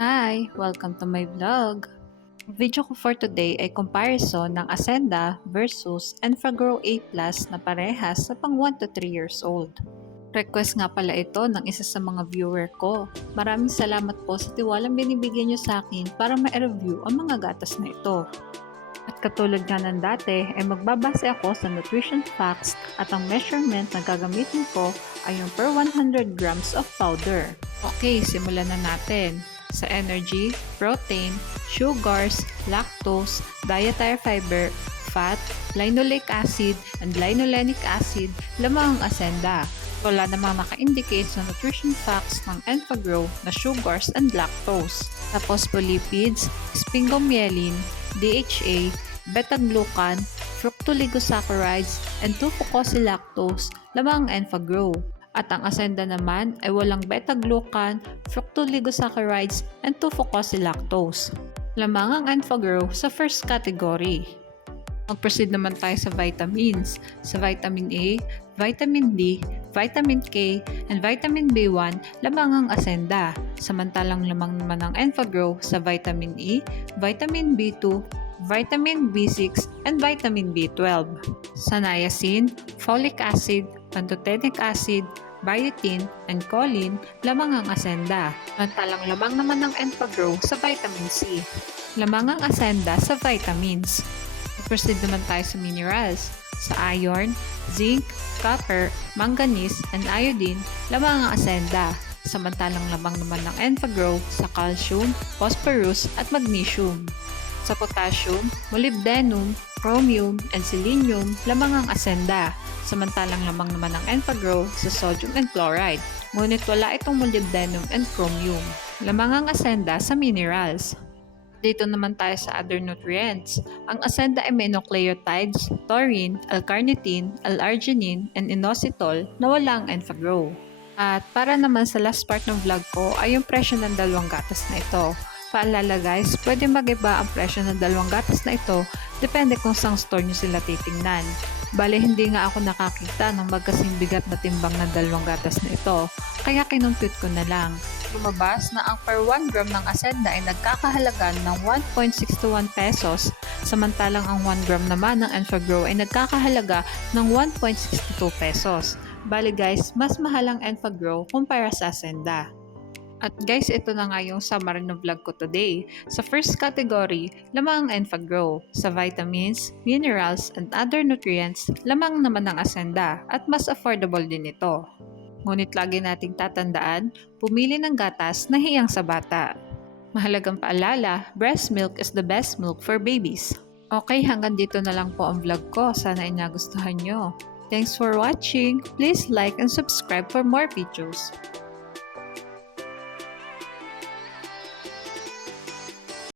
Hi! Welcome to my vlog. Ang video ko for today ay comparison ng Ascenda versus Enfagrow A Plus na parehas sa pang 1 to 3 years old. Request nga pala ito ng isa sa mga viewer ko. Maraming salamat po sa tiwalang binibigyan nyo sa akin para ma-review ang mga gatas na ito. At katulad nga ng dati ay magbabase ako sa nutrition facts at ang measurement na gagamitin ko ay yung per 100 grams of powder. Okay, simulan na natin. Sa energy, protein, sugars, lactose, dietary fiber, fat, linoleic acid, and linolenic acid, lamang ang Ascenda. Wala namang naka-indicate sa nutrition facts ng Enfagrow na sugars and lactose. Sa phospholipids, sphingomyelin, DHA, beta-glucan, fructoligosaccharides, and 2-fucosylactose lamang ang Enfagrow. At ang Ascenda naman ay walang beta-glucan, fructoligosaccharides, and 2-fucosylactose. Lamang ang Enfagrow sa first category. Mag-proceed naman tayo sa vitamins. Sa vitamin A, vitamin D, vitamin K, and vitamin B1, lamang ang Ascenda. Samantalang lamang naman ang Enfagrow sa vitamin E, vitamin B2, vitamin B6, and vitamin B12. Sa niacin, folic acid, pantothenic acid, biotin, and choline, lamang ang Ascenda. Samantalang lamang naman ang Enfagrow sa vitamin C. Lamang ang Ascenda sa vitamins. Proceed naman tayo sa minerals. Sa iron, zinc, copper, manganese, and iodine, lamang ang Ascenda. Samantalang lamang naman ng Enfagrow sa calcium, phosphorus, at magnesium. Sa potassium, molybdenum, chromium, and selenium, lamang ang Ascenda. Samantalang lamang naman ng Enfagrow sa sodium and chloride. Ngunit wala itong molybdenum and chromium. Lamang ang Ascenda sa minerals. Dito naman tayo sa other nutrients. Ang Ascenda ay may nucleotides, taurine, L-carnitine, L-arginine, and inositol na wala ang Enfagrow. At para naman sa last part ng vlog ko ay yung presyo ng dalawang gatas na ito. Paalala guys, pwede mag-iba ang presyo ng dalawang gatas na ito depende kung saan store nyo sila titingnan. Bale, hindi nga ako nakakita ng magkasing bigat na timbang ng dalawang gatas na ito, kaya kinumpute ko na lang. Lumabas na ang per 1 gram ng Ascenda ay nagkakahalaga ng 1.61 pesos, samantalang ang 1 gram naman ng Enfagrow ay nagkakahalaga ng 1.62 pesos. Bale guys, mas mahal ang Enfagrow kumpara sa Ascenda. At guys, ito na nga yung summary ng vlog ko today. Sa first category, lamang ang Enfagrow. Sa vitamins, minerals, and other nutrients, lamang naman ang Ascenda at mas affordable din ito. Ngunit lagi nating tatandaan, pumili ng gatas na hiyang sa bata. Mahalagang paalala, breast milk is the best milk for babies. Okay, hanggang dito na lang po ang vlog ko. Sana ay nagustuhan nyo. Thanks for watching. Please like and subscribe for more videos.